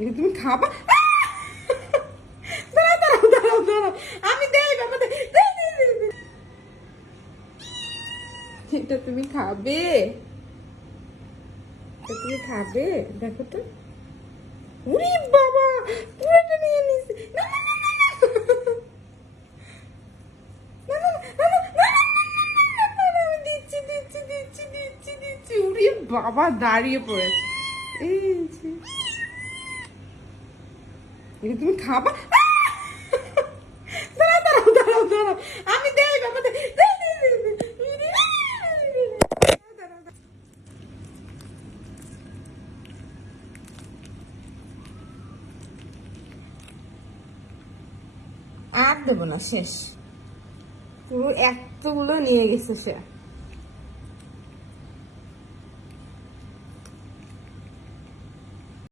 এটা তুমি খাবা? দাঁড়াও দাঁড়াও দাঁড়াও দাঁড়াও, আমি দেই বাবা, এটা তুমি খাবে? এটা তুমি খাবে? দেখো তো। উরি বাবা, পুরোটা নিয়ে নিছে। না না না না না না না না না না, আমি দিচ্ছি দিচ্ছি দিচ্ছি দিচ্ছি দিচ্ছি। উরি বাবা, দাঁড়িয়ে পড়েছে। এই যে, এটা তুমি খাবা? দাঁড়াও দাঁড়াও দাঁড়াও দাঁড়াও, আমি দেই বাবা, আর দেবো না, শেষ। পুরো এতগুলো নিয়ে গেছে সে।